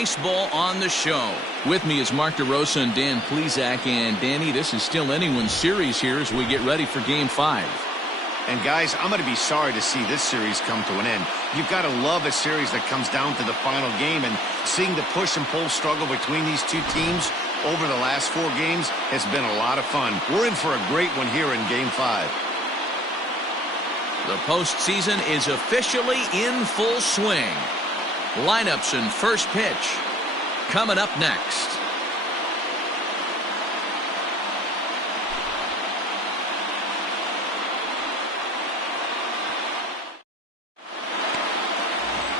baseball on the show. With me is Mark DeRosa and Dan Plesac. And Danny, this is still anyone's series here as we get ready for Game 5. And guys, I'm going to be sorry to see this series come to an end. You've got to love a series that comes down to the final game, and seeing the push and pull struggle between these two teams over the last 4 games has been a lot of fun. We're in for a great one here in Game 5. The postseason is officially in full swing. Lineups and first pitch coming up next.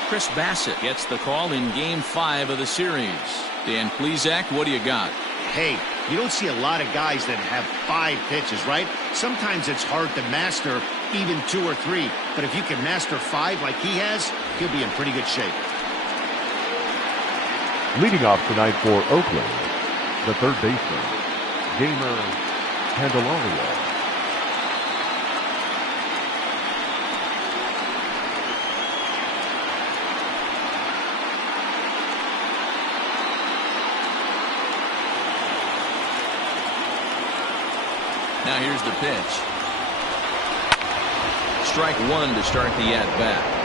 Chris Bassett gets the call in Game 5 of the series. Dan Plesac, what do you got? Hey, you don't see a lot of guys that have 5 pitches, right? Sometimes it's hard to master even 2 or 3. But if you can master 5 like he has, he'll be in pretty good shape. Leading off tonight for Oakland, the third baseman, Gamer Candelario. Now here's the pitch. Strike 1 to start the at-bat.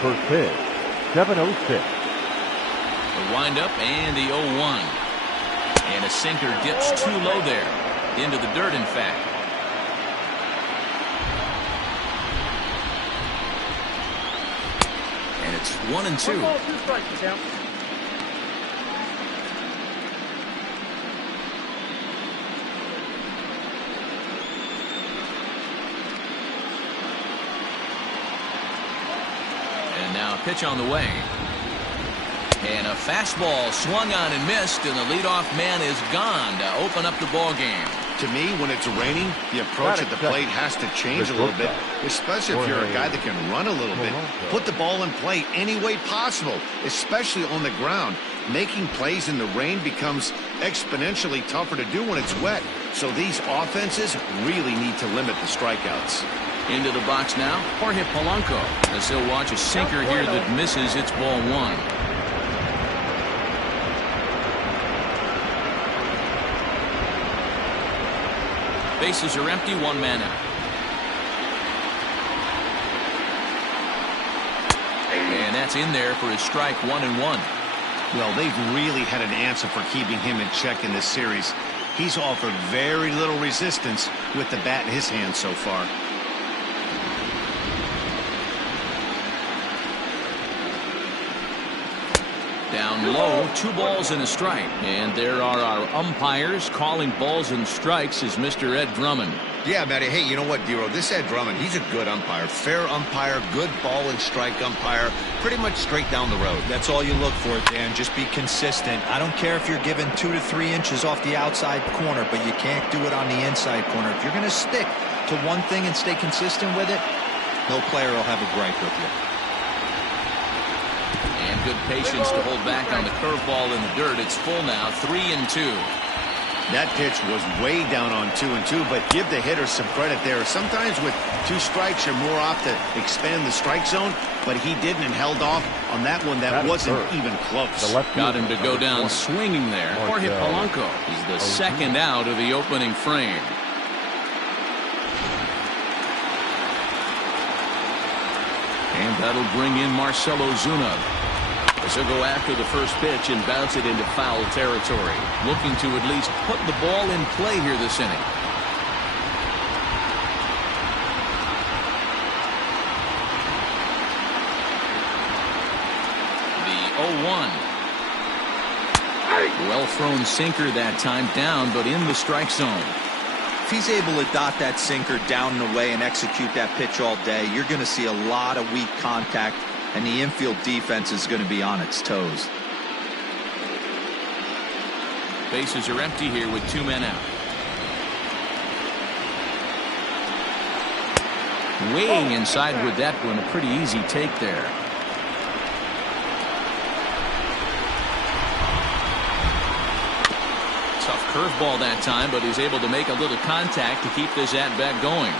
First pitch, 7:06. The windup and the 0-1. And a sinker dips too low there. Into the dirt, in fact. And it's 1-2. And now a pitch on the way. And a fastball swung on and missed, and the leadoff man is gone to open up the ball game. To me, when it's raining, the approach at the plate has to change a little bit, especially if you're a guy that can run a little bit. Put the ball in play any way possible, especially on the ground. Making plays in the rain becomes exponentially tougher to do when it's wet. So these offenses really need to limit the strikeouts. Into the box now, Jorge Polanco, as he'll watch a sinker here that misses. It's ball 1. Bases are empty, 1 man out. And that's in there for his strike 1-1. Well, they've really had an answer for keeping him in check in this series. He's offered very little resistance with the bat in his hand so far. Down low, 2 balls and a strike. And there are our umpires calling balls and strikes is Mr. Ed Drummond. Yeah, Matty. Hey, you know what, Dero? This Ed Drummond, he's a good umpire. Fair umpire, good ball and strike umpire. Pretty much straight down the road. That's all you look for, Dan. Just be consistent. I don't care if you're given 2 to 3 inches off the outside corner, but you can't do it on the inside corner. If you're going to stick to one thing and stay consistent with it, no player will have a gripe with you. And good patience to hold back on the curveball in the dirt. It's full now, 3-2. That pitch was way down on 2-2, but give the hitter some credit there. Sometimes with 2 strikes, you're more off to expand the strike zone, but he didn't and held off on that one that wasn't even close. Got him to go down swinging there. Jorge Polanco is the second out of the opening frame. And that'll bring in Marcell Ozuna. So go after the first pitch and bounce it into foul territory. Looking to at least put the ball in play here this inning. The 0-1. Well thrown sinker that time, down but in the strike zone. If he's able to dot that sinker down and away and execute that pitch all day, you're going to see a lot of weak contact, and the infield defense is going to be on its toes. Bases are empty here with 2 men out. Weighing inside with that one, a pretty easy take there. Tough curveball that time, but he's able to make a little contact to keep this at-bat going.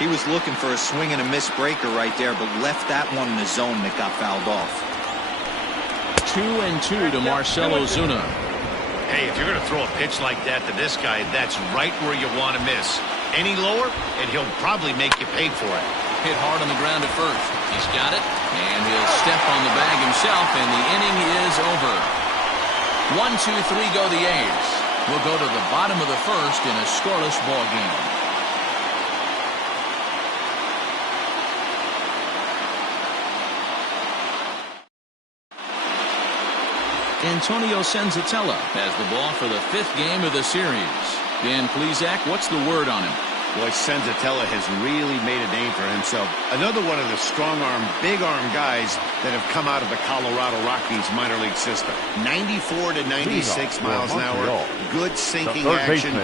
He was looking for a swing and a miss breaker right there, but left that one in the zone that got fouled off. 2-2 to Marcell Ozuna. Hey, if you're going to throw a pitch like that to this guy, that's right where you want to miss. Any lower, and he'll probably make you pay for it. Hit hard on the ground at first. He's got it, and he'll step on the bag himself, and the inning is over. 1-2-3 go the A's. We'll go to the bottom of the first in a scoreless ball game. Antonio Senzatella has the ball for the 5th game of the series. Dan Plesac, what's the word on him? Boy, Senzatella has really made a name for himself. Another one of the strong-arm, big-arm guys that have come out of the Colorado Rockies minor league system. 94 to 96 miles an hour. Good sinking action.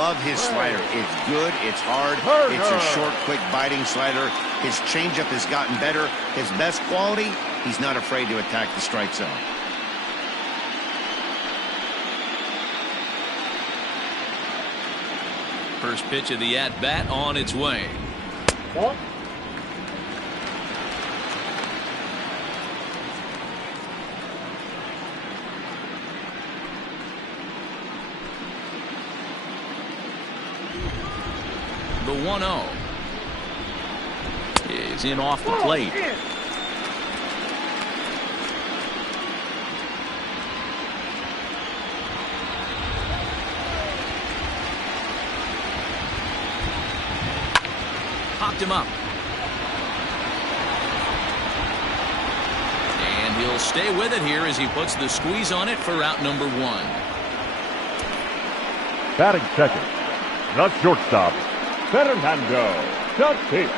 Love his slider. It's good. It's hard. It's a short, quick, biting slider. His changeup has gotten better. His best quality, he's not afraid to attack the strike zone. First pitch of the at-bat on its way. Ball. The 1-0 is in off the plate. Popped him up. And he'll stay with it here as he puts the squeeze on it for out number 1. Batting second, the shortstop, Fernando Tatis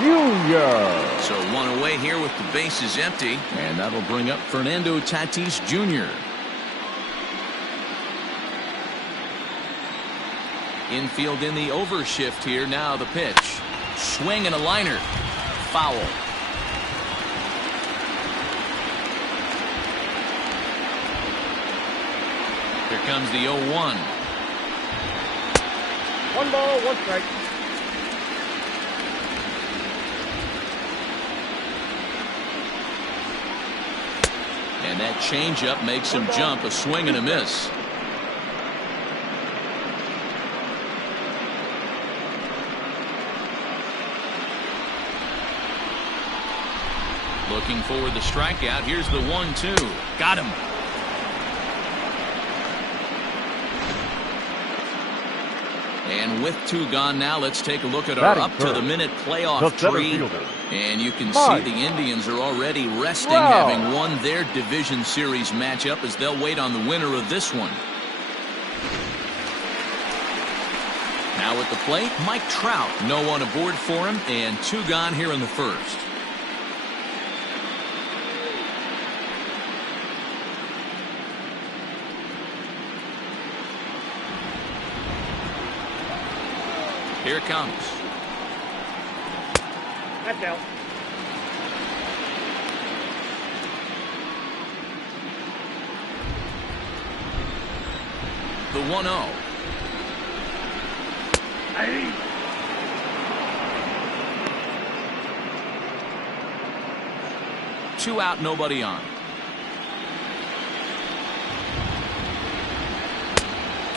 Jr. So 1 away here with the bases empty, and that'll bring up Fernando Tatis Jr. Infield in the overshift here. Now the pitch. Swing and a liner. Foul. Here comes the 0-1. 1 ball, 1 strike. And that changeup makes him jump. A swing and a miss. Looking for the strikeout. Here's the 1-2. Got him. And with 2 gone now, let's take a look at our up-to-the-minute playoff tree. And you can see the Indians are already resting, having won their division series matchup, as they'll wait on the winner of this one. Now at the plate, Mike Trout. No one aboard for him, and 2 gone here in the first. Here it comes. That's out. The 1-0. Hey. Two out, nobody on.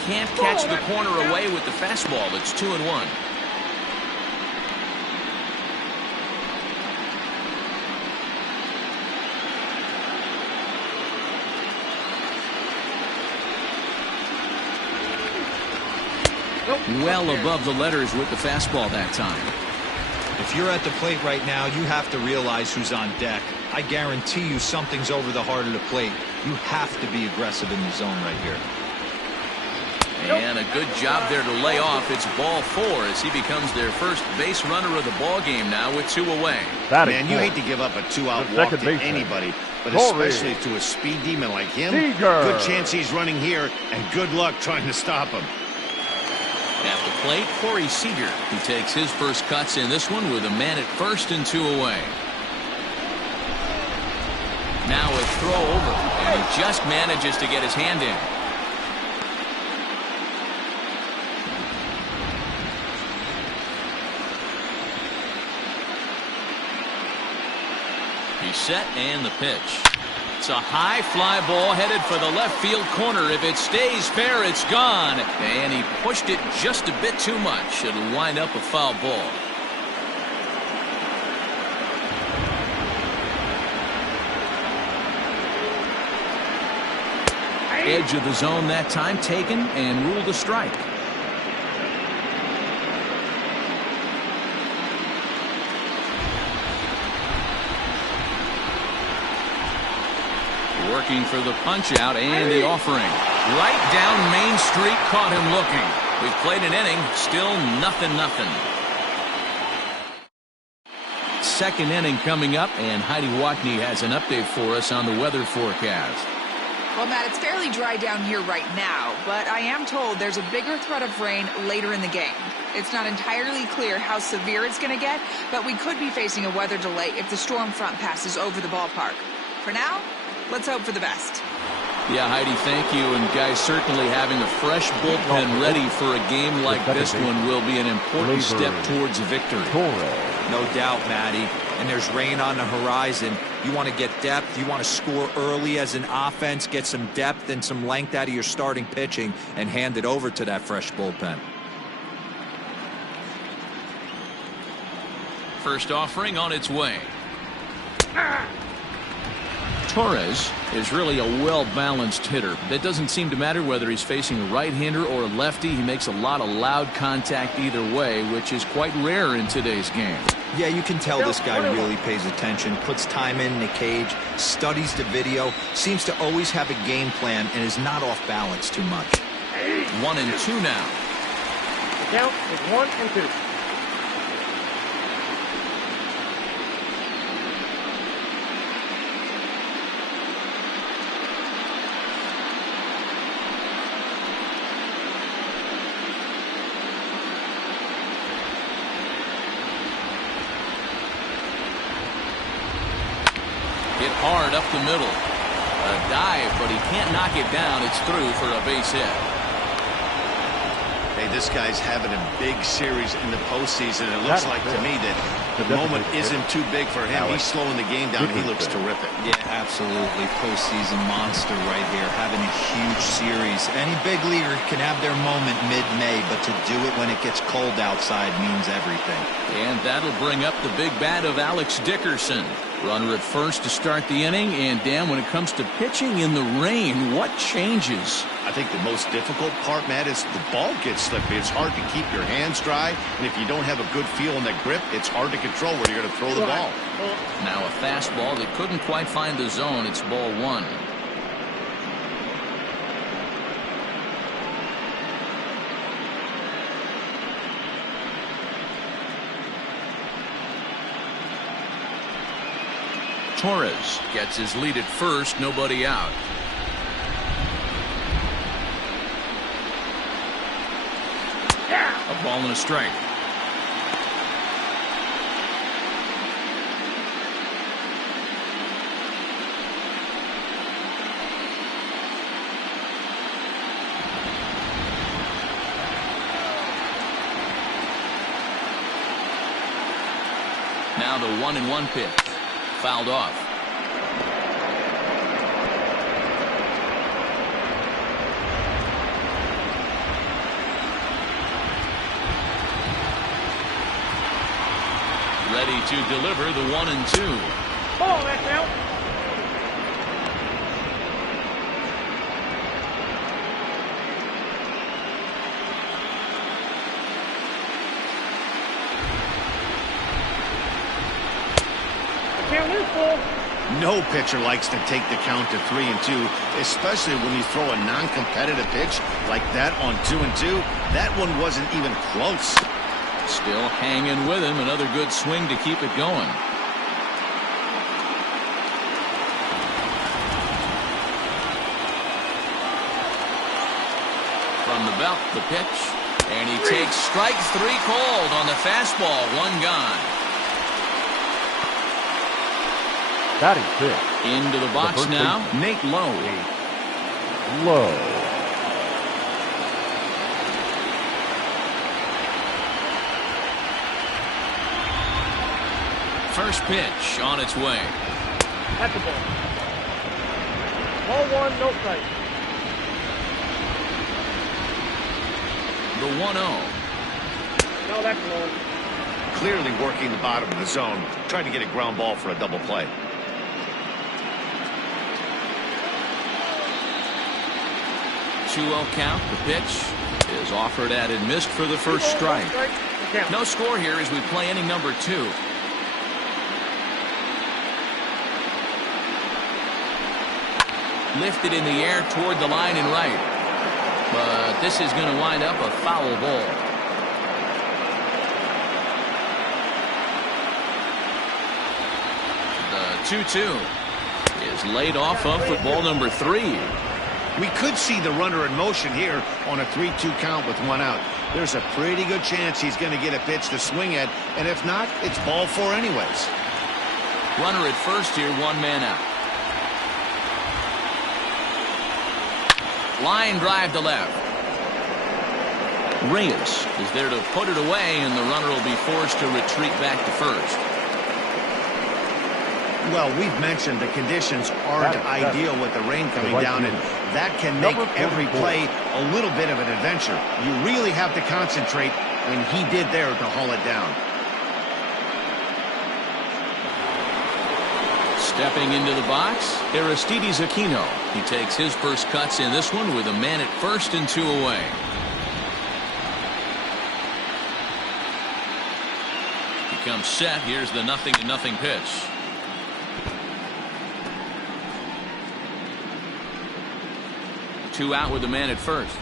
Can't catch the corner away with the fastball. It's 2-1. Well above the letters with the fastball that time. If you're at the plate right now, you have to realize who's on deck. I guarantee you something's over the heart of the plate. You have to be aggressive in the zone right here. And a good job there to lay off. It's ball 4 as he becomes their first base runner of the ball game now with 2 away. Man, you hate to give up a 2-out walk to anybody, but especially to a speed demon like him. Seeger. Good chance he's running here, and good luck trying to stop him. At the plate, Corey Seeger, who takes his first cuts in this one with a man at first and 2 away. Now a throw over, and he just manages to get his hand in. He's set and the pitch. It's a high fly ball headed for the left field corner. If it stays fair, it's gone. And he pushed it just a bit too much. It'll wind up a foul ball. Edge of the zone that time taken and ruled a strike. Working for the punch out and the offering. Right down Main Street, caught him looking. We've played an inning, still nothing. Second inning coming up, and Heidi Watney has an update for us on the weather forecast. Well, Matt, it's fairly dry down here right now, but I am told there's a bigger threat of rain later in the game. It's not entirely clear how severe it's going to get, but we could be facing a weather delay if the storm front passes over the ballpark. For now, let's hope for the best. Yeah, Heidi, thank you. And guys, certainly having a fresh bullpen ready for a game like this one will be an important step towards victory. No doubt, Matty. And there's rain on the horizon. You want to get depth. You want to score early as an offense, get some depth and some length out of your starting pitching, and hand it over to that fresh bullpen. First offering on its way. Torres is really a well-balanced hitter. It doesn't seem to matter whether he's facing a right-hander or a lefty. He makes a lot of loud contact either way, which is quite rare in today's game. Yeah, you can tell this guy really pays attention, puts time in the cage, studies the video, seems to always have a game plan, and is not off balance too much. 1-2 now. Count is 1-2. Hit hard up the middle. A dive, but he can't knock it down. It's through for a base hit. Hey, this guy's having a big series in the postseason. It looks like to me that the moment isn't too big for him. He's slowing the game down. He looks terrific. Yeah, absolutely. Postseason monster right here, having a huge series. Any big leaguer can have their moment mid-May, but to do it when it gets cold outside means everything. And that'll bring up the big bat of Alex Dickerson. Runner at first to start the inning. And Dan, when it comes to pitching in the rain, what changes? I think the most difficult part, Matt, is the ball gets slippy. It's hard to keep your hands dry, and if you don't have a good feel in that grip, it's hard to control where you're going to throw the ball. Now a fastball that couldn't quite find the zone. It's ball one. Torres gets his lead at first, nobody out. A ball and a strike. Now the 1-1 pitch. Fouled off. Ready to deliver the 1-2. Ball, that's out. No pitcher likes to take the count to 3-2, especially when you throw a non-competitive pitch like that on 2-2. That one wasn't even close. Still hanging with him. Another good swing to keep it going. From the belt, the pitch. And he takes strike three called on the fastball. One gone. Batting fifth. Into the box now, Nate Lowe. Lowe. First pitch on its way. That's the ball. Ball one, no strike. The 1-0. No, that's low. Clearly working the bottom of the zone, trying to get a ground ball for a double play. Two-0 count. The pitch is offered at and missed for the first strike. No score here as we play inning number 2. Lifted in the air toward the line and right. But this is going to wind up a foul ball. The 2-2 is laid off of for ball number 3. We could see the runner in motion here on a 3-2 count with 1 out. There's a pretty good chance he's going to get a pitch to swing at, and if not, it's ball 4 anyways. Runner at first here, 1 man out. Line drive to left. Reyes is there to put it away, and the runner will be forced to retreat back to first. Well, we've mentioned the conditions aren't ideal with the rain coming down, and that can make every play a little bit of an adventure. You really have to concentrate, and he did there to haul it down. Stepping into the box, Aristides Aquino. He takes his first cuts in this one with a man at first and 2 away. He comes set. Here's the 0-0 pitch. Two out with a man at first.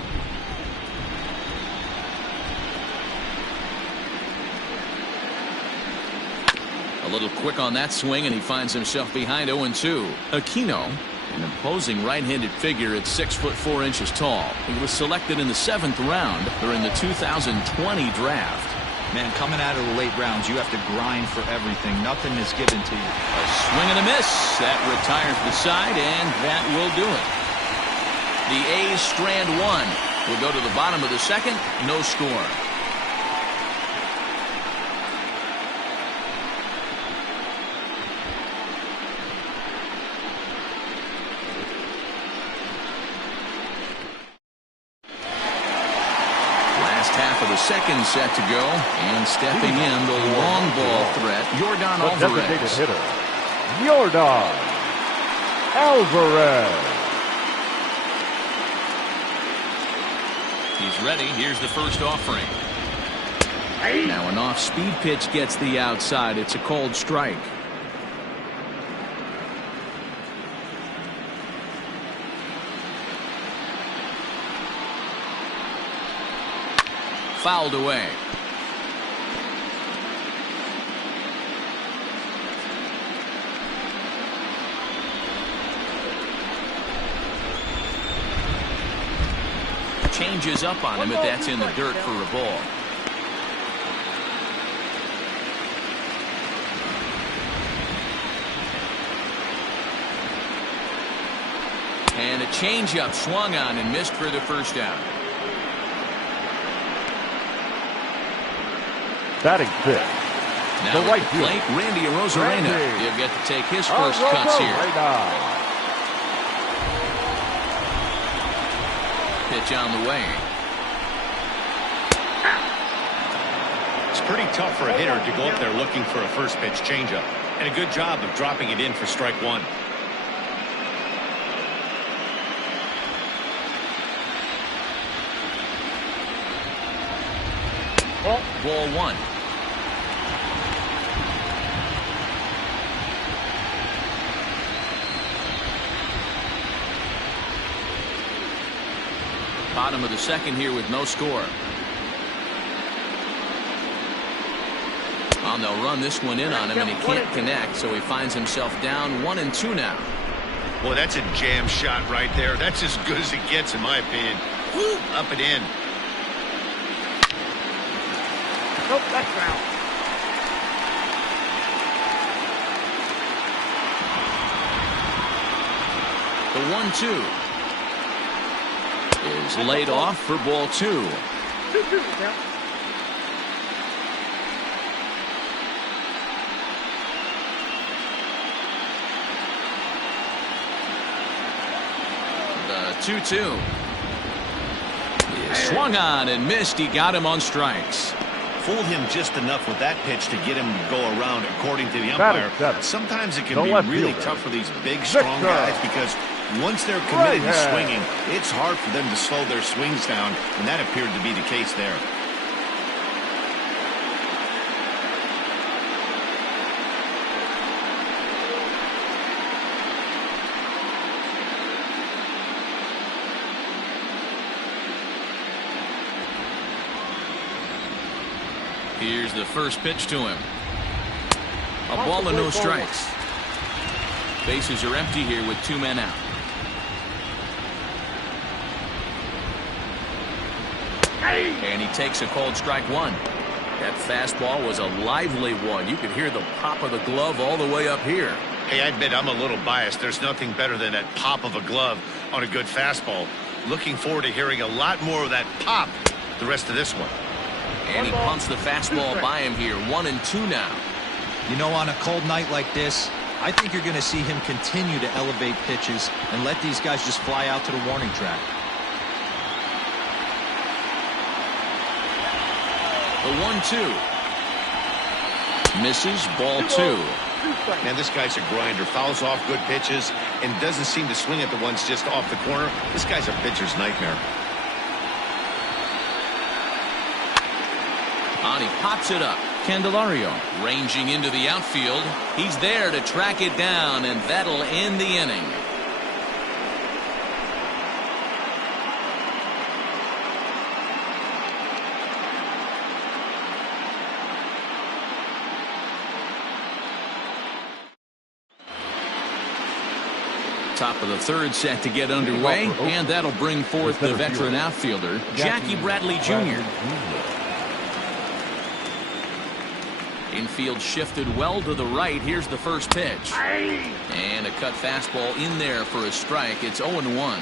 A little quick on that swing, and he finds himself behind 0-2. Aquino, an imposing right-handed figure at 6'4" tall. He was selected in the 7th round during the 2020 draft. Man, coming out of the late rounds, you have to grind for everything. Nothing is given to you. A swing and a miss. That retires the side, and that will do it. The A's strand 1. We'll go to the bottom of the 2nd. No score. Last half of the 2nd set to go, and stepping in the long ball threat, Yordan Alvarez. Designated hitter, Yordan Alvarez. He's ready. Here's the first offering. Now an off-speed pitch gets the outside. It's a called strike. Fouled away. Changes up on him, but that's in the dirt for a ball. And a changeup swung on and missed for the first out. Batting 5th. Now the right field, plate, Randy Arozarena. He'll get to take his first cuts here. Pitch on the way. It's pretty tough for a hitter to go up there looking for a first pitch changeup, and a good job of dropping it in for strike 1. Ball 1. Bottom of the 2nd here with no score. Well, they'll run this one in on him, and he can't connect, so he finds himself down 1-2 now. Well, that's a jam shot right there. That's as good as it gets, in my opinion. Woo, up and in. Nope, that's out. The 1-2 is laid off for ball 2. 2-2 count. 2-2. He swung on and missed. He got him on strikes. Fooled him just enough with that pitch to get him to go around, according to the umpire. Sometimes it can be really tough for these big, strong guys because once they're committed to swinging, it's hard for them to slow their swings down, and that appeared to be the case there. Here's the first pitch to him. A ball and no strikes. Bases are empty here with 2 men out. And he takes a called strike 1. That fastball was a lively one. You could hear the pop of the glove all the way up here. Hey, I admit I'm a little biased. There's nothing better than that pop of a glove on a good fastball. Looking forward to hearing a lot more of that pop the rest of this one. And he pumps the fastball by him here. 1-2 now. You know, on a cold night like this, I think you're going to see him continue to elevate pitches and let these guys just fly out to the warning track. The 1-2. Misses. Ball 2. Man, this guy's a grinder. Fouls off good pitches and doesn't seem to swing at the ones just off the corner. This guy's a pitcher's nightmare. He pops it up. Candelario ranging into the outfield. He's there to track it down, and that'll end the inning. Top of the third set to get underway, and that'll bring forth the veteran outfielder, Jackie Bradley Jr. Infield shifted well to the right. Here's the first pitch. And a cut fastball in there for a strike. It's 0-1.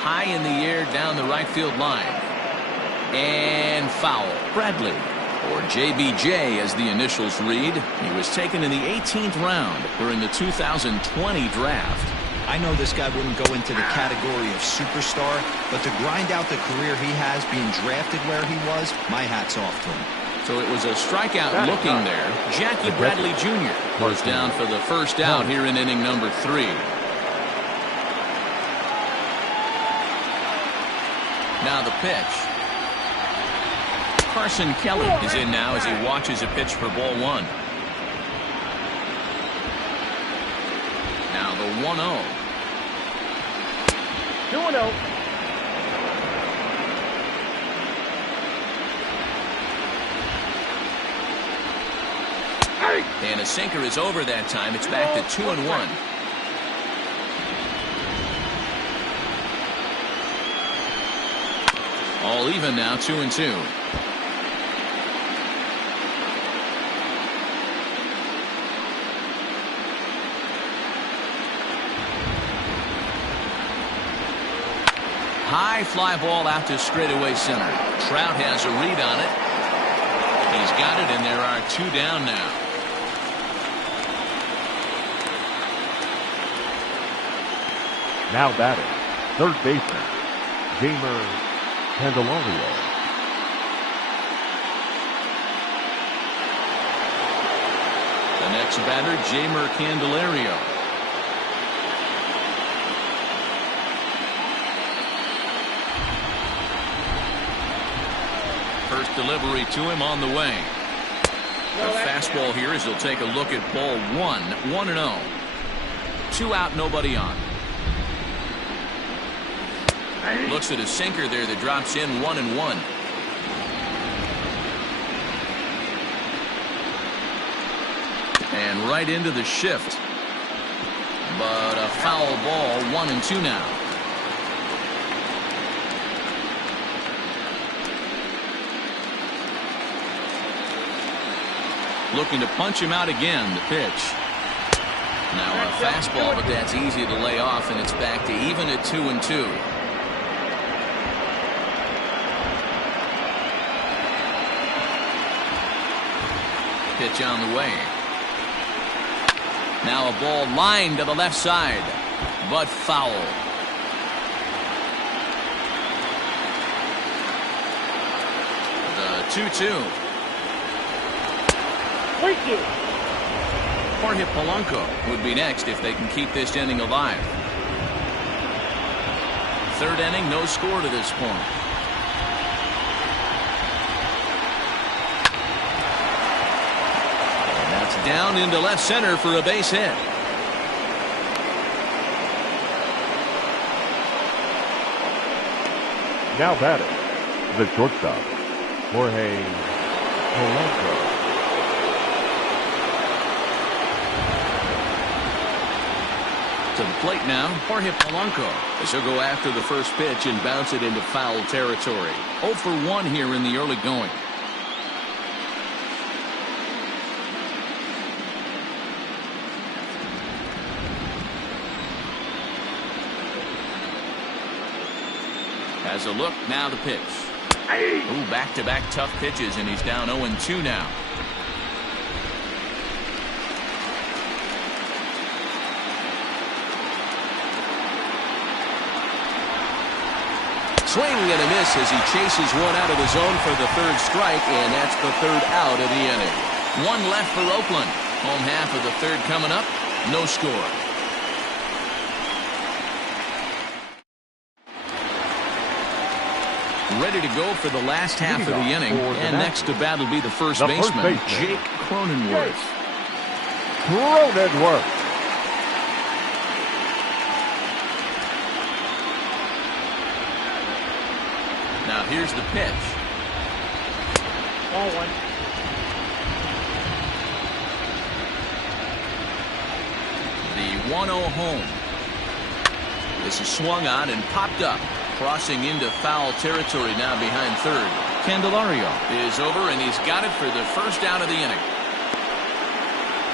High in the air down the right field line. And foul. Bradley, or JBJ as the initials read. He was taken in the 18th round during the 2020 draft. I know this guy wouldn't go into the category of superstar, but to grind out the career he has being drafted where he was, my hat's off to him. So it was a strikeout looking there. Jackie Bradley Jr. goes down for the first out here in inning number 3. Now the pitch. Carson Kelly is in now as he watches a pitch for ball 1. Now the 1-0. 2-0. And a sinker is over that time. It's back to 2-1. All even now, 2-2. High fly ball out to straightaway center. Trout has a read on it. He's got it, and there are 2 down now. Now batting, third baseman, Jeimer Candelario. The next batter, Jeimer Candelario. First delivery to him on the way. A fastball here as he'll take a look at ball 1. 1-0. 2 out, nobody on. Looks at a sinker there that drops in. 1-1. And right into the shift. But a foul ball. 1-2 now. Looking to punch him out again. The pitch. Now a fastball, but that's easy to lay off, and it's back to even at 2-2. Pitch on the way. Now a ball lined to the left side, but foul. The 2-2. Jorge Polanco would be next if they can keep this inning alive. Third inning, no score to this point. And that's down into left center for a base hit. Now batting, the shortstop, Jorge Polanco. To the plate now, Jorge Polanco, as he'll go after the first pitch and bounce it into foul territory. 0 for 1 here in the early going. Has a look, now the pitch. Ooh, back-to-back tough pitches, and he's down 0-2 now. Swing and a miss as he chases one out of the zone for the third strike, and that's the third out of the inning. One left for Oakland. Home half of the third coming up. No score. Ready to go for the last half of the inning, and next to bat will be the first baseman, Jake Cronenworth. Now here's the pitch. Ball one. The 1-0 home. This is swung on and popped up. Crossing into foul territory now behind third. Candelario is over, and he's got it for the first out of the inning.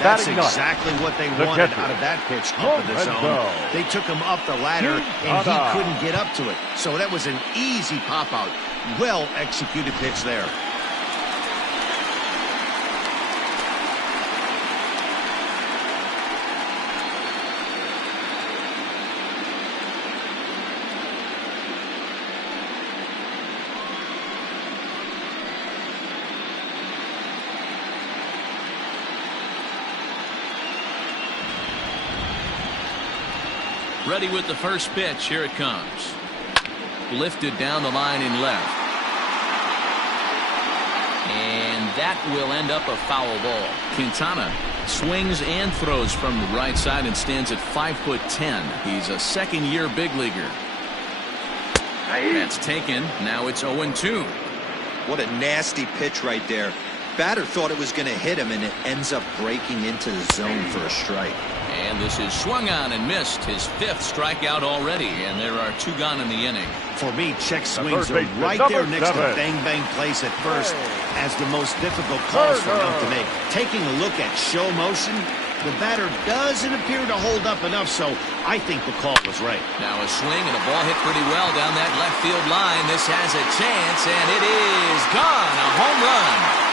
That's exactly what they wanted out of that pitch up in the zone. They took him up the ladder, and he couldn't get up to it. So that was an easy pop-out. Well-executed pitch there. Ready with the first pitch. Here it comes. Lifted down the line in left. And that will end up a foul ball. Quintana swings and throws from the right side and stands at 5'10". He's a second-year big leaguer. That's taken. Now it's 0-2. What a nasty pitch right there. Batter thought it was going to hit him, and it ends up breaking into the zone for a strike. And this is swung on and missed, his 5th strikeout already, and there are 2 gone in the inning. For me, check swings are right there next to bang-bang plays at first as the most difficult calls for him to make. Taking a look at show motion, the batter doesn't appear to hold up enough, so I think the call was right. Now a swing and a ball hit pretty well down that left field line. This has a chance, and it is gone. A home run.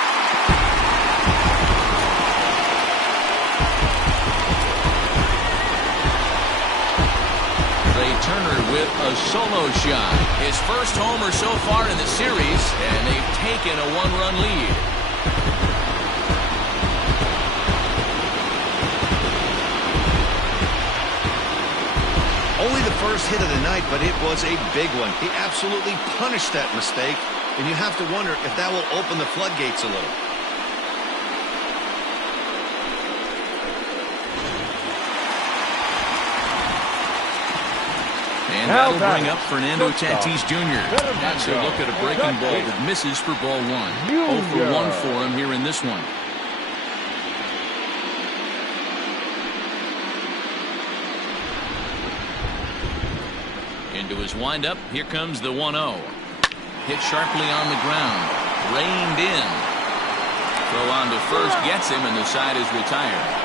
Turner with a solo shot. His first homer so far in the series, and they've taken a 1-run lead. Only the first hit of the night, but it was a big one. He absolutely punished that mistake, and you have to wonder if that will open the floodgates a little. And that'll bring up Fernando Tatis Jr. That's a look at a breaking ball that misses for ball 1. 0 for 1 for him here in this one. Into his windup, here comes the 1-0. Hit sharply on the ground. Reined in. Throw on to first gets him, and the side is retired.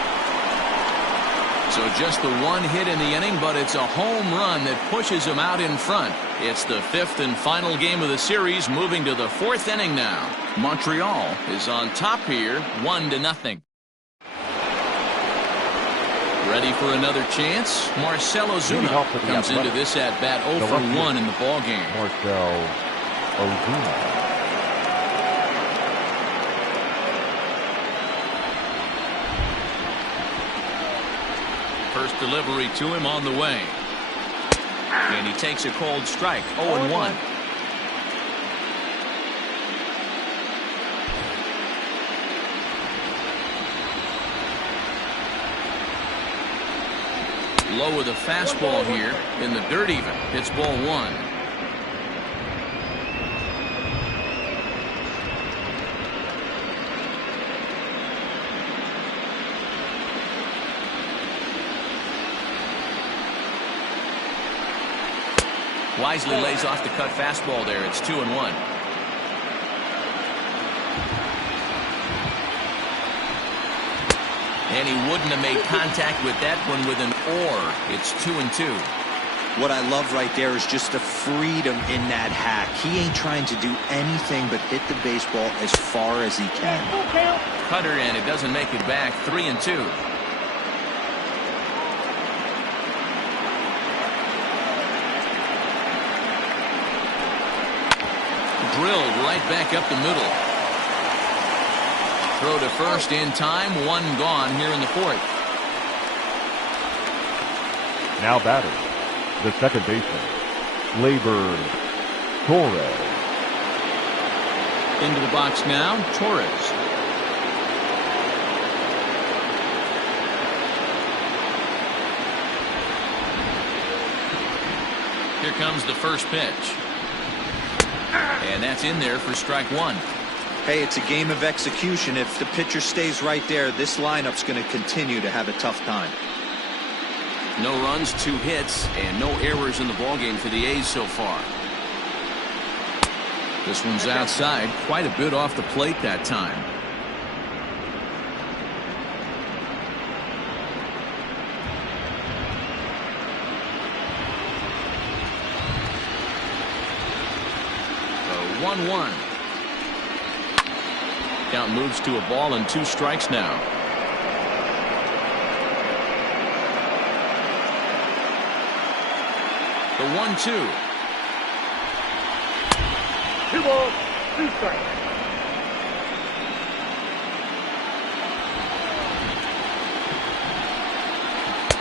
So just the 1 hit in the inning, but it's a home run that pushes him out in front. It's the 5th and final game of the series, moving to the 4th inning now. Montreal is on top here, 1-0. Ready for another chance? Marcell Ozuna comes into this at-bat 0 for 1 in the ballgame. Marcell Ozuna. First delivery to him on the way. And he takes a cold strike. 0-1. Low with a fastball here in the dirt even. It's ball 1. Wisely lays off the cut fastball there. It's 2-1. And he wouldn't have made contact with that one with an or. It's 2-2. What I love right there is just the freedom in that hack. He ain't trying to do anything but hit the baseball as far as he can. Cutter, and it doesn't make it back. 3-2. Drilled right back up the middle. Throw to first in time. 1 gone here in the 4th. Now batter, the second baseman, Gleyber Torres. Into the box now, Torres. Here comes the first pitch. And that's in there for strike 1. Hey, it's a game of execution. If the pitcher stays right there, this lineup's going to continue to have a tough time. No runs, 2 hits, and no errors in the ballgame for the A's so far. This one's outside, quite a bit off the plate that time. So 1-1. Count moves to a ball and 2 strikes now. The 1-2. 2 balls, 2 strikes.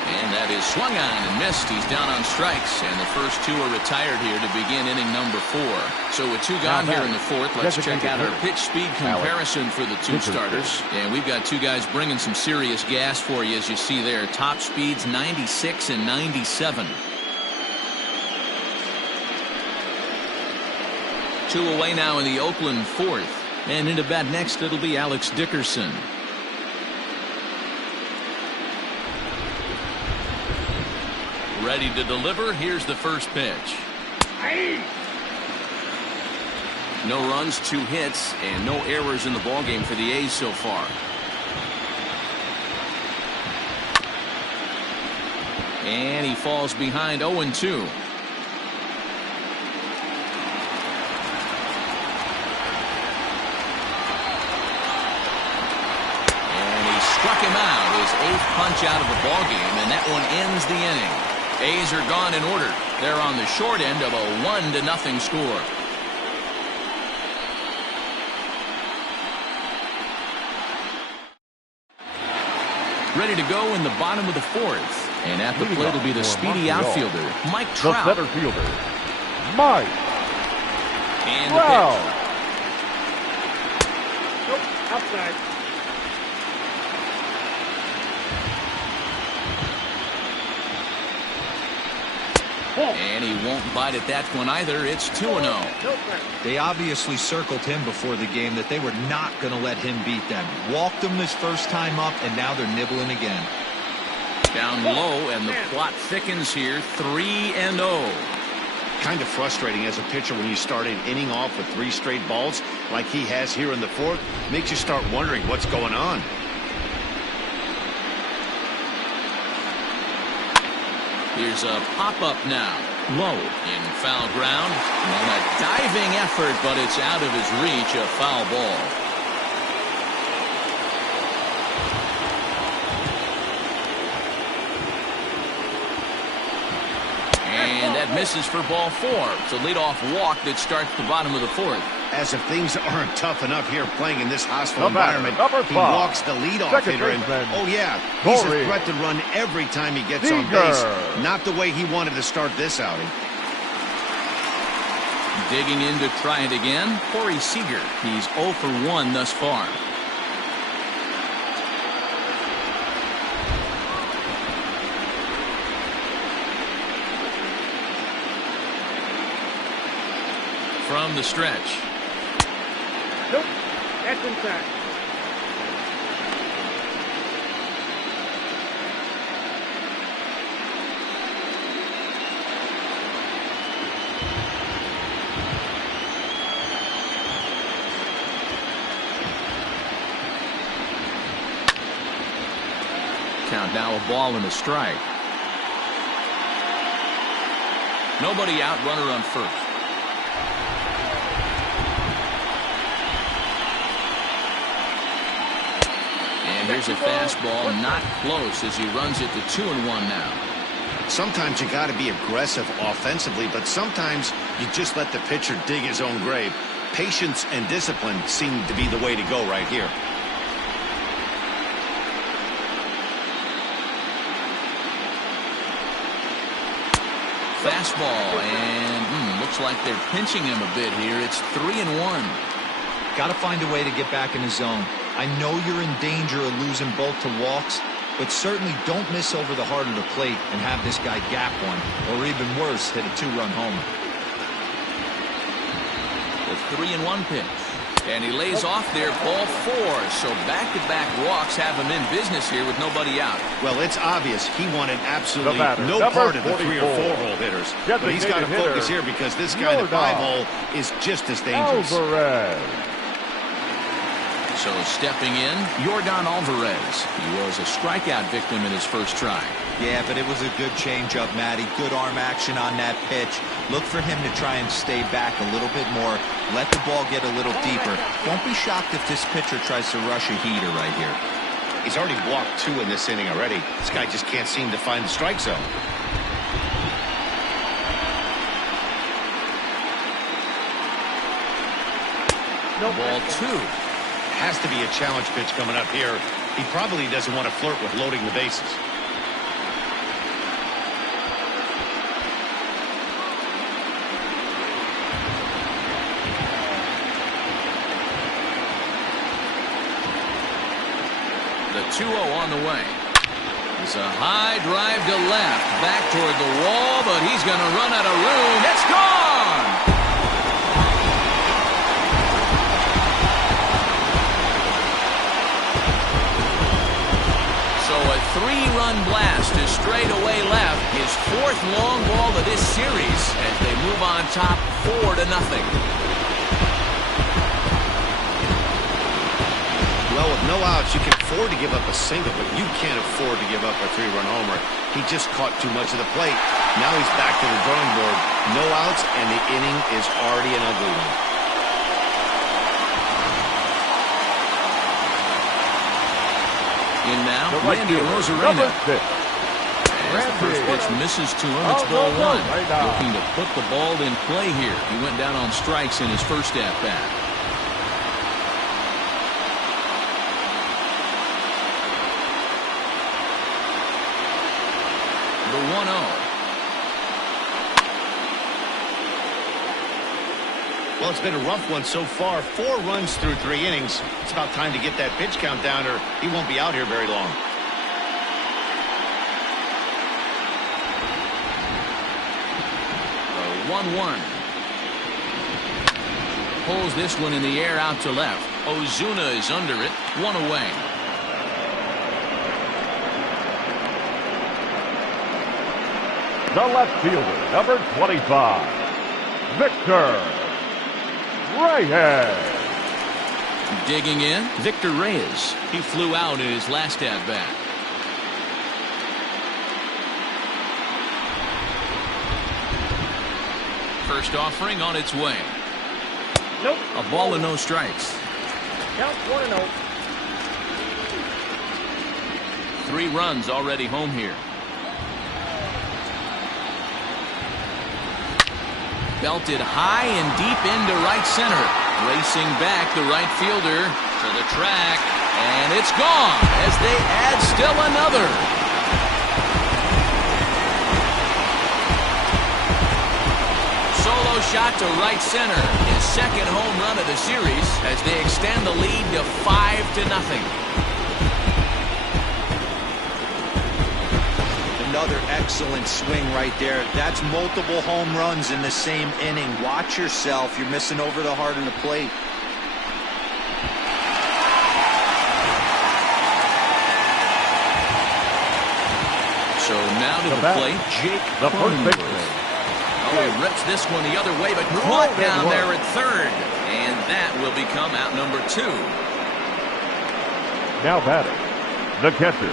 And that is swung on and missed. He's down on strikes, and the first 2 are retired here to begin inning number 4. So with 2 gone here in the 4th, let's check out our pitch speed comparison for the 2 starters. And we've got 2 guys bringing some serious gas for you, as you see there. Top speeds 96 and 97. 2 away now in the Oakland 4th. And into bat next, it'll be Alex Dickerson. Ready to deliver. Here's the first pitch. No runs, 2 hits, and no errors in the ballgame for the A's so far. And he falls behind 0-2. Struck him out, his 8th punch out of the ballgame, and that one ends the inning. A's are gone in order. They're on the short end of a 1-0 score. Ready to go in the bottom of the 4th, and at the plate will be the speedy outfielder, Mike Trout. The center fielder, Mike and the pitch. Nope, outside. And he won't bite at that one either. It's 2-0. They obviously circled him before the game that they were not going to let him beat them. Walked him his first time up, and now they're nibbling again. Down low, and the plot thickens here. 3-0. Kind of frustrating as a pitcher when you start an inning off with 3 straight balls like he has here in the 4th. Makes you start wondering what's going on. Here's a pop-up now. Low in foul ground. And a diving effort, but it's out of his reach. A foul ball. misses for ball 4. It's a leadoff walk that starts the bottom of the 4th. As if things aren't tough enough here playing in this hostile environment, he walks the leadoff hitter, and oh yeah, he's a threat to run every time he gets on base. Not the way he wanted to start this outing. Digging in to try it again, Corey Seeger. He's 0 for 1 thus far. From the stretch. Nope, that's inside. Count now a ball and a strike. Nobody out, runner on first. And here's a fastball, not close as he runs it to 2-1 now. Sometimes you got to be aggressive offensively, but sometimes you just let the pitcher dig his own grave. Patience and discipline seem to be the way to go right here. Fastball, and looks like they're pinching him a bit here. It's 3-1. Got to find a way to get back in the zone. I know you're in danger of losing both to walks, but certainly don't miss over the heart of the plate and have this guy gap one, or even worse, hit a 2-run homer. The 3-1 pitch. And he lays off there, ball 4. So back-to-back walks have him in business here with nobody out. Well, it's obvious he wanted absolutely no part of the 3 or 4 hole hitters. But he's got to focus here because this guy in the 5 hole is just as dangerous. So stepping in, Yordan Alvarez. He was a strikeout victim in his first try. Yeah, but it was a good changeup, Matty. Good arm action on that pitch. Look for him to try and stay back a little bit more. Let the ball get a little deeper. Don't be shocked if this pitcher tries to rush a heater right here. He's already walked 2 in this inning already. This guy just can't seem to find the strike zone. Ball 2. Has to be a challenge pitch coming up here. He probably doesn't want to flirt with loading the bases. The 2-0 on the way. It's a high drive to left, back toward the wall, but he's going to run out of room. It's gone! So a 3-run blast to straightaway left, his 4th long ball of this series as they move on top 4-0. Well, with no outs, you can afford to give up a single, but you can't afford to give up a 3-run homer. He just caught too much of the plate. Now he's back to the drawing board. No outs, and the inning is already an ugly one. In now, Randy Rosarena. As the first pitch misses to him, it's ball 1. Looking to put the ball in play here. He went down on strikes in his first at-bat. The 1-0. Well, it's been a rough one so far. 4 runs through 3 innings. It's about time to get that pitch count down or he won't be out here very long. The 1-1. Pulls this one in the air out to left. Ozuna is under it. 1 away. The left fielder, number 25, Victor Reyes. Digging in, Victor Reyes. He flew out in his last at-bat. First offering on its way. Nope. A ball and no strikes. Count 1-0. 3 runs already home here. belted high and deep into right center. Racing back, the right fielder to the track, and it's gone as they add still another. Solo shot to right center, his second home run of the series as they extend the lead to 5-0. Another excellent swing right there. That's multiple home runs in the same inning. Watch yourself. You're missing over the heart of the plate. So now to the plate, Jake the first baseman. Oh, he rips this one the other way, but caught down there at third. And that will become out number 2. Now batting, the catcher,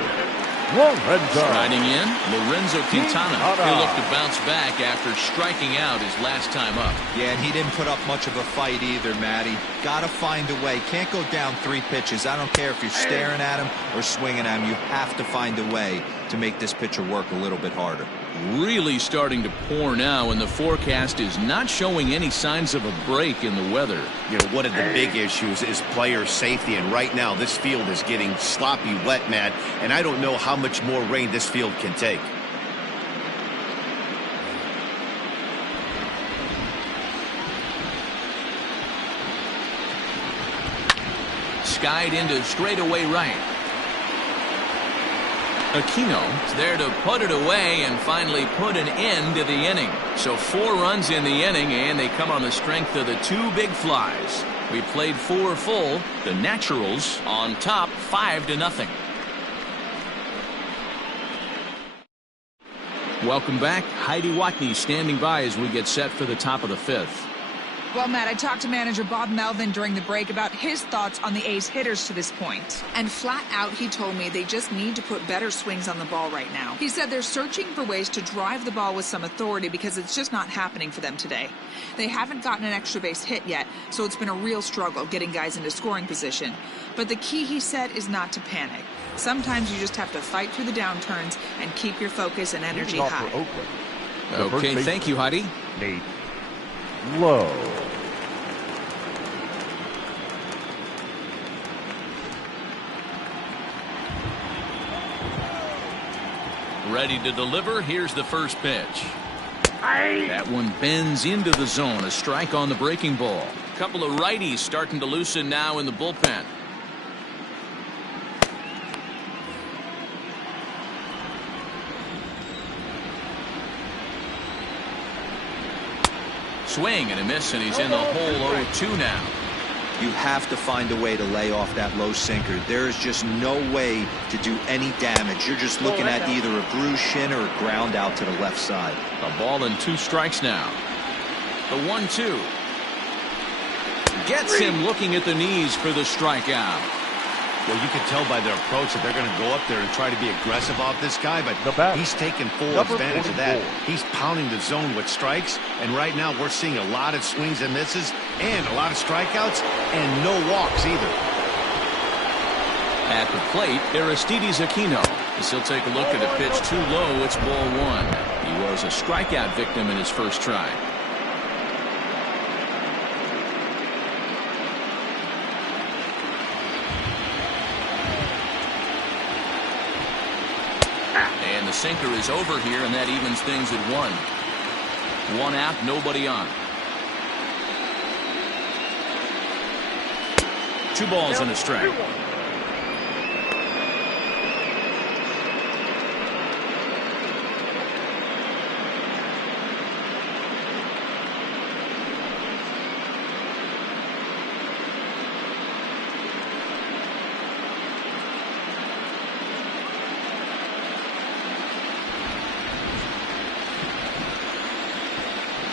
Riding in, Lorenzo Quintana. He'll look to bounce back after striking out his last time up. Yeah, and he didn't put up much of a fight either, Matty. Got to find a way. Can't go down 3 pitches. I don't care if you're staring at him or swinging at him. You have to find a way to make this pitcher work a little bit harder. Really starting to pour now, and the forecast is not showing any signs of a break in the weather. You know, one of the big issues is player safety, and right now this field is getting sloppy wet, Matt, and I don't know how much more rain this field can take. Skied into straightaway right. Aquino is there to put it away and finally put an end to the inning. So 4 runs in the inning, and they come on the strength of the 2 big flies. We played 4 full. The Naturals on top 5-0. Welcome back. Heidi Watney standing by as we get set for the top of the 5th. Well, Matt, I talked to manager Bob Melvin during the break about his thoughts on the A's hitters to this point. And flat out, he told me they just need to put better swings on the ball right now. He said they're searching for ways to drive the ball with some authority because it's just not happening for them today. They haven't gotten an extra base hit yet, so it's been a real struggle getting guys into scoring position. But the key, he said, is not to panic. Sometimes you just have to fight through the downturns and keep your focus and energy high. Okay, thank you, Heidi. Nate Lowe. Ready to deliver. Here's the first pitch. That one bends into the zone. A strike on the breaking ball. A couple of righties starting to loosen now in the bullpen. Swing and a miss, and he's in the hole 0-2 now. You have to find a way to lay off that low sinker. There is just no way to do any damage. You're just looking at either a bruised shin or a ground out to the left side. A ball and 2 strikes now. The 1-2. Gets him looking at the knees for the strikeout. Well, you can tell by their approach that they're going to go up there and try to be aggressive off this guy, but he's taking full advantage of that. He's pounding the zone with strikes, and right now we're seeing a lot of swings and misses and a lot of strikeouts and no walks either. At the plate, Aristides Aquino. As he'll take a look at a pitch too low, it's ball 1. He was a strikeout victim in his first try. And the sinker is over here, and that evens things at 1. 1 out, nobody on. 2 balls and a strike.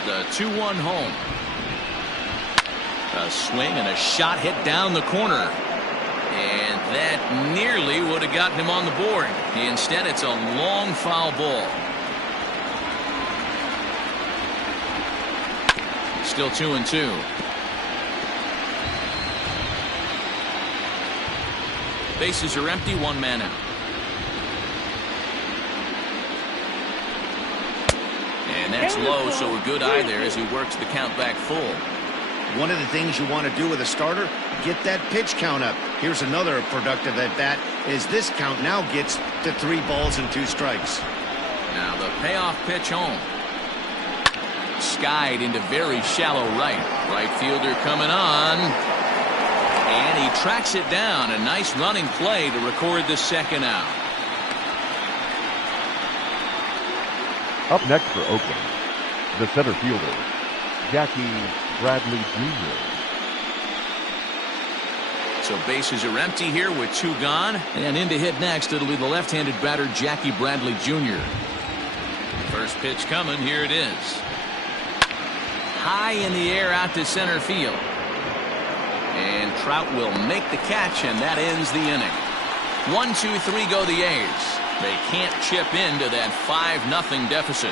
The 2-1 home. A swing and a shot hit down the corner. And that nearly would have gotten him on the board. Instead, it's a long foul ball. Still 2-2. Bases are empty, 1 man out. And that's It's low, so a good eye there as he works the count back full. One of the things you want to do with a starter, get that pitch count up. Here's another productive at bat, as this count now gets to 3 balls and 2 strikes. Now the payoff pitch home. Skied into very shallow right. Right fielder coming on. And he tracks it down. A nice running play to record the second out. Up next for Oakland, the center fielder, Jackie Bradley Jr. So bases are empty here with 2 gone. And in to hit next, it'll be the left-handed batter, Jackie Bradley Jr. First pitch coming. Here it is. High in the air out to center field. And Trout will make the catch, and that ends the inning. 1-2-3 go the A's. They can't chip into that 5-0 deficit.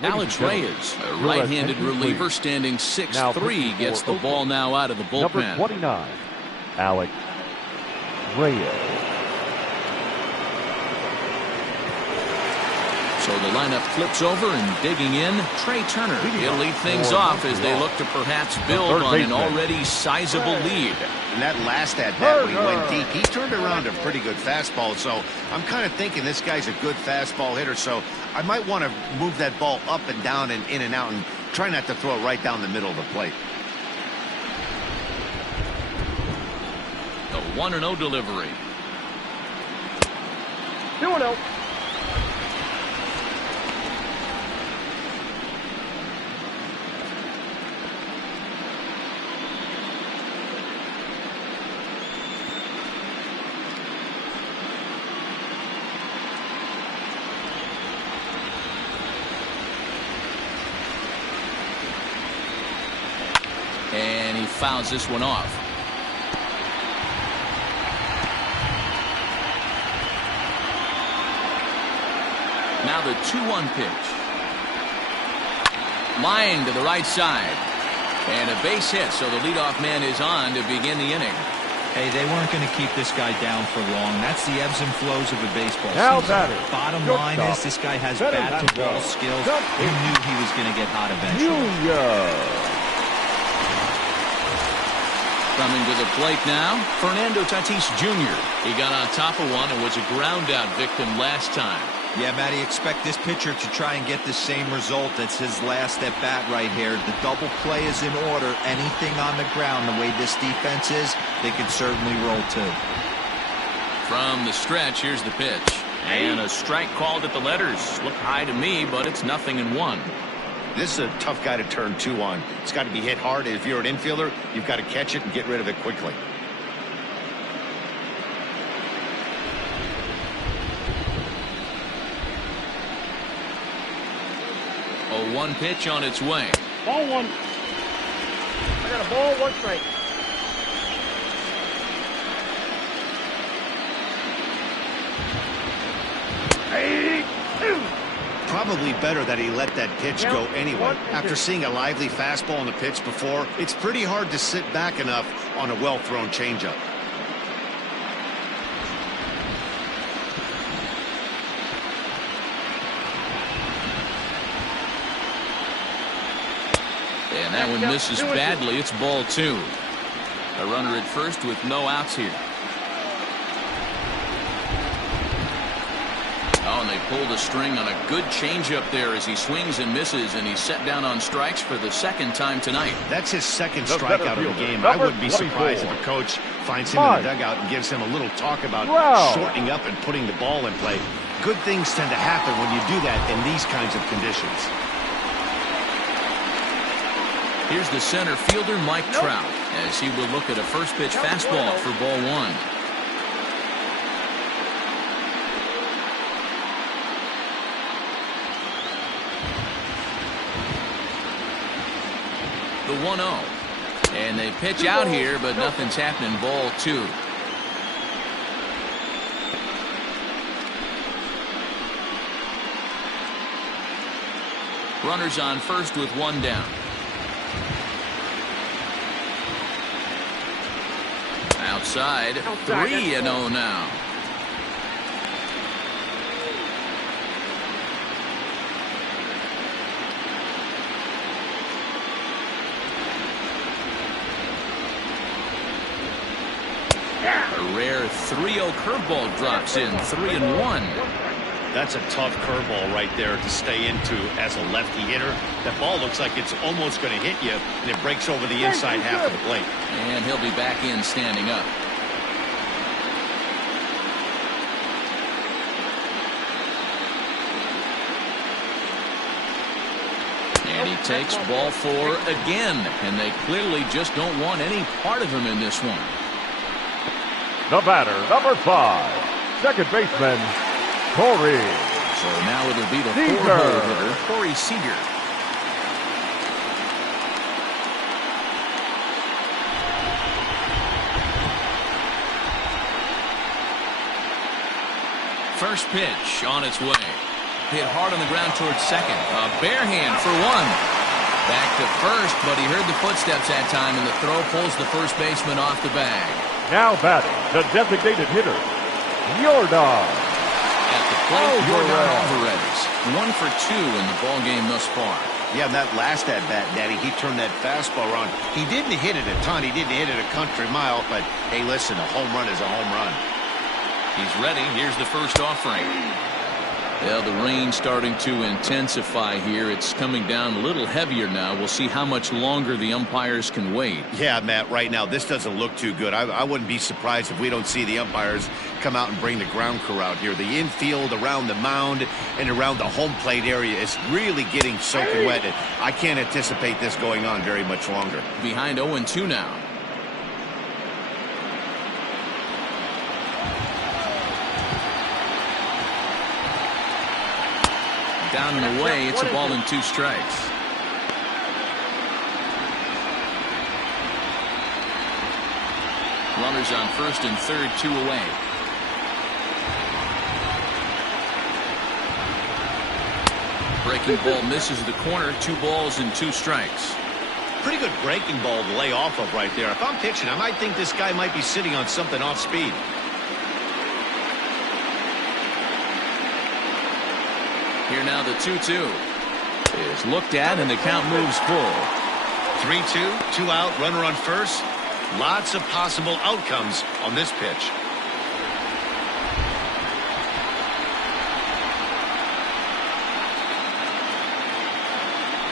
Alex Reyes, a right-handed reliever standing 6'3", gets the ball now out of the bullpen. Number 29, Alex Reyes. So the lineup flips over, and digging in, Trey Turner. He'll lead things off as they look to perhaps build on an already sizable lead. And that last at-bat when he went deep, he turned around a pretty good fastball. So I'm kind of thinking this guy's a good fastball hitter. So I might want to move that ball up and down and in and out and try not to throw it right down the middle of the plate. The 1-0 delivery. 2-0. And he fouls this one off. Now the 2-1 pitch. Line to the right side. And a base hit, so the leadoff man is on to begin the inning. Hey, they weren't going to keep this guy down for long. That's the ebbs and flows of a baseball season. Bottom line is this guy has bat-to-ball skills. He knew he was going to get hot eventually. Coming to the plate now, Fernando Tatis Jr. He got on top of one and was a ground-out victim last time. Yeah, Matty, expect this pitcher to try and get the same result. That's his last at-bat right here. The double play is in order. Anything on the ground, the way this defense is, they could certainly roll too. From the stretch, here's the pitch. And a strike called at the letters. Look high to me, but it's 0-1. This is a tough guy to turn 2 on. It's got to be hit hard. If you're an infielder, you've got to catch it and get rid of it quickly. A 1 pitch on its way. Ball 1. I got a ball, 1 strike. Probably better that he let that pitch go anyway. After seeing a lively fastball on the pitch before, it's pretty hard to sit back enough on a well-thrown changeup. And that one misses badly. It's ball 2. A runner at first with no outs here. Oh, and they pulled a string on a good changeup there as he swings and misses, and he's set down on strikes for the 2nd time tonight. That's his 2nd strikeout of the game. I wouldn't be surprised if a coach finds him in the dugout and gives him a little talk about shortening up and putting the ball in play. Good things tend to happen when you do that in these kinds of conditions. Here's the center fielder, Mike Trout, as he will look at a first pitch fastball for ball 1. The 1-0. And they pitch out here, but nothing's happening. Ball 2. Runners on first with 1 down. Outside. 3-0 now. 3-0 curveball drops in, 3-1. That's a tough curveball right there to stay into as a lefty hitter. That ball looks like it's almost going to hit you, and it breaks over the inside half of the plate. And he'll be back in standing up. And he takes ball 4 again, and they clearly just don't want any part of him in this one. The batter, number 5, second baseman, Corey. So now it'll be the Seeger. 4-hole hitter, Corey Seeger. First pitch on its way. Hit hard on the ground towards second. A bare hand for 1. Back to first, but he heard the footsteps that time, and the throw pulls the first baseman off the bag. Now batting, the designated hitter, Yordan. At the plate, Yordan Alvarez. 1 for 2 in the ballgame thus far. Yeah, and that last at-bat, Daddy, he turned that fastball around. He didn't hit it a ton. He didn't hit it a country mile, but, hey, listen, a home run is a home run. He's ready. Here's the first offering. Well, the rain's starting to intensify here. It's coming down a little heavier now. We'll see how much longer the umpires can wait. Yeah, Matt, right now, this doesn't look too good. I wouldn't be surprised if we don't see the umpires come out and bring the ground crew out here. The infield around the mound and around the home plate area is really getting soaking wet. I can't anticipate this going on very much longer. Behind 0-2 now. Down and away, it's a ball and 2 strikes. Runners on first and third, 2 away. Breaking ball misses the corner, 2 balls and 2 strikes. Pretty good breaking ball to lay off of right there. If I'm pitching, I might think this guy might be sitting on something off speed. Here now the 2-2 is looked at, and the count moves full. 3-2, 2 out, runner on first. Lots of possible outcomes on this pitch.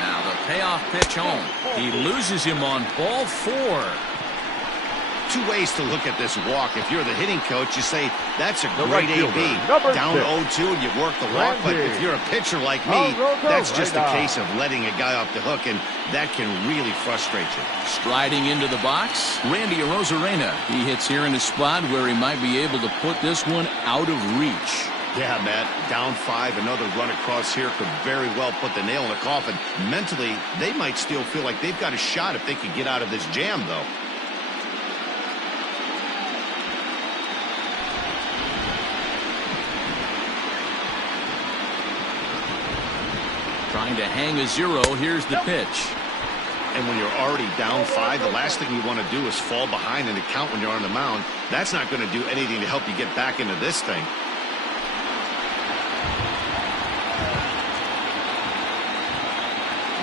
Now the payoff pitch home. He loses him on ball 4. 2 ways to look at this walk. If you're the hitting coach, you say, that's a great right AB. fielder, Down 0-2 and you work the walk. But if you're a pitcher like me, that's just a case of letting a guy off the hook, and that can really frustrate you. Striding into the box, Randy Arozarena. He hits here in a spot where he might be able to put this one out of reach. Yeah, Matt, down 5, another run across here could very well put the nail in the coffin. Mentally, they might still feel like they've got a shot if they could get out of this jam, though. Trying to hang a 0. Here's the pitch. And when you're already down 5, the last thing you want to do is fall behind in the count when you're on the mound. That's not going to do anything to help you get back into this thing.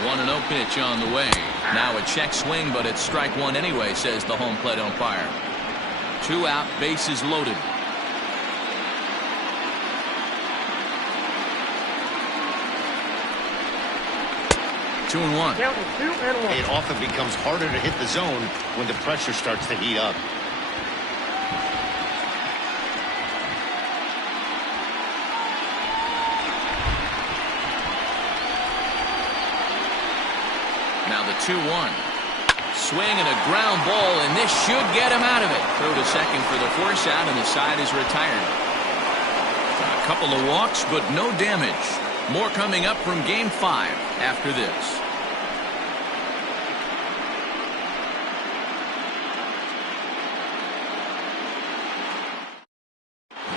One 1-0 pitch on the way. Now a check swing, but it's strike 1 anyway, says the home plate umpire. 2 out, bases loaded. Two and one. It often becomes harder to hit the zone when the pressure starts to heat up. Now the 2-1. Swing and a ground ball, and this should get him out of it. Throw to second for the force out, and the side is retired. A couple of walks, but no damage. More coming up from Game 5 after this.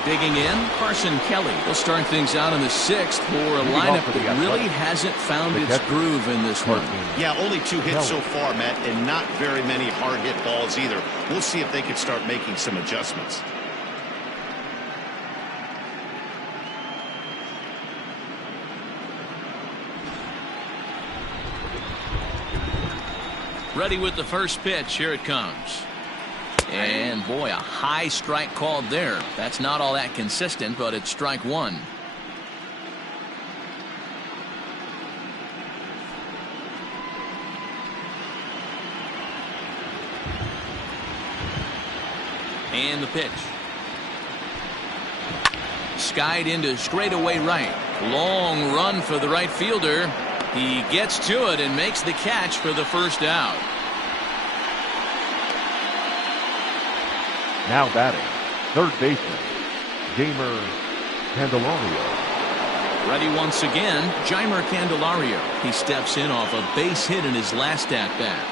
Digging in, Carson Kelly. They'll start things out in the 6th for a lineup that really hasn't found its groove in this one. Yeah, only 2 hits so far, Matt, and not very many hard hit balls either. We'll see if they can start making some adjustments. Ready with the first pitch. Here it comes. And boy, a high strike called there. That's not all that consistent, but it's strike one. And the pitch. Skied into straightaway right. Long run for the right fielder. He gets to it and makes the catch for the first out. Now batting, third baseman, Jeimer Candelario. Ready once again, Jeimer Candelario. He steps in off a base hit in his last at-bat.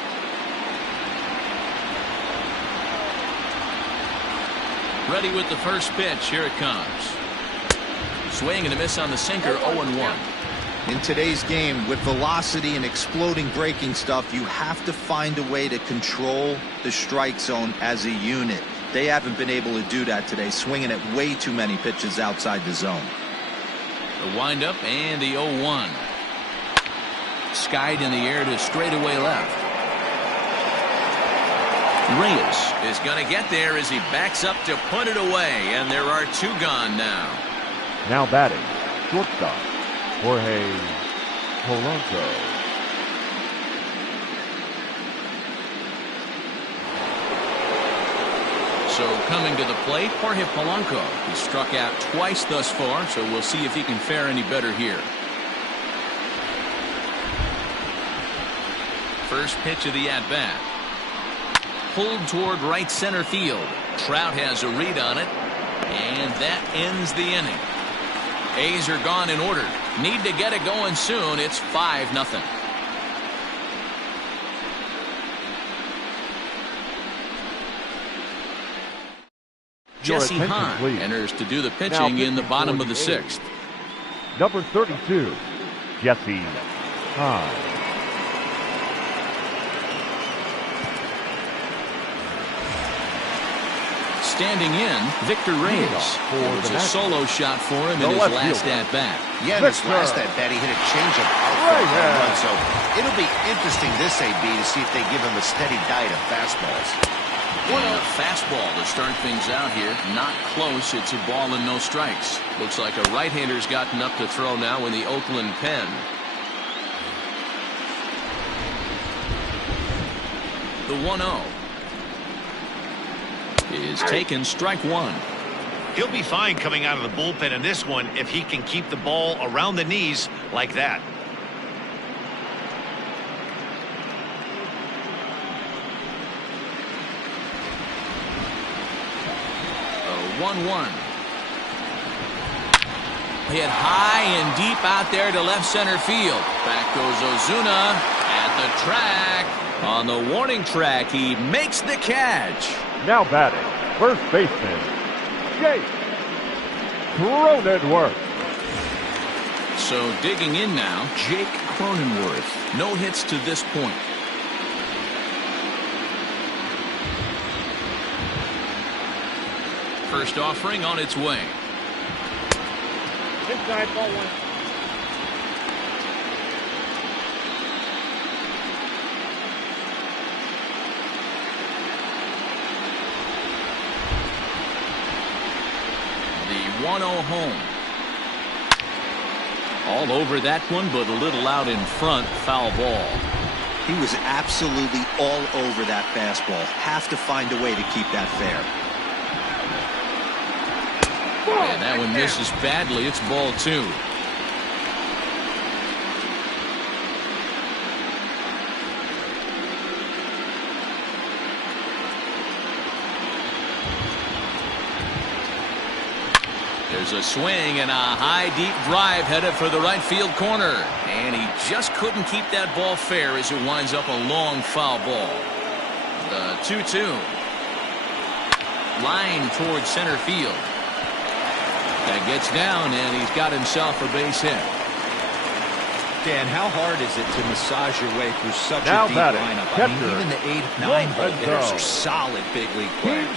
Ready with the first pitch. Here it comes. Swing and a miss on the sinker. 0-1. In today's game, with velocity and exploding breaking stuff, you have to find a way to control the strike zone as a unit. They haven't been able to do that today, swinging at way too many pitches outside the zone. The windup and the 0-1. Skied in the air to straightaway left. Reyes is going to get there as he backs up to put it away, and there are two gone now. Now batting, shortstop, Jorge Polanco. So coming to the plate, Jorge Polanco. He struck out twice thus far, so we'll see if he can fare any better here. First pitch of the at-bat. Pulled toward right center field. Trout has a read on it, and that ends the inning. A's are gone in order. Need to get it going soon. It's 5-0. Jesse Hahn enters to do the pitching in the bottom of the sixth. Number 32, Jesse Hahn. Standing in, Victor Reyes. It was a solo shot for him in his last at-bat. Yeah, in his last at-bat, he hit a changeup out for a home run, so it'll be interesting this AB to see if they give him a steady diet of fastballs. And a fastball to start things out here. Not close. It's a ball and no strikes. Looks like a right-hander's gotten up to throw now in the Oakland pen. The 1-0 is taken, strike one. He'll be fine coming out of the bullpen in this one if he can keep the ball around the knees like that. 1-1. Hit high and deep out there to left center field. Back goes Ozuna at the track. On the warning track, he makes the catch. Now batting, first baseman, Jake Cronenworth. So digging in now, Jake Cronenworth. No hits to this point. First offering on its way. Inside, ball one. The 1-0 home. All over that one, but a little out in front. Foul ball. He was absolutely all over that fastball. Have to find a way to keep that fair. And that one misses badly. It's ball two. There's a swing and a high deep drive headed for the right field corner. And he just couldn't keep that ball fair as it winds up a long foul ball. The 2-2. Line towards center field. That gets down, and he's got himself a base hit. Dan, how hard is it to massage your way through such Now a deep lineup? I mean, even the 8-9 hole hitters are solid big league players.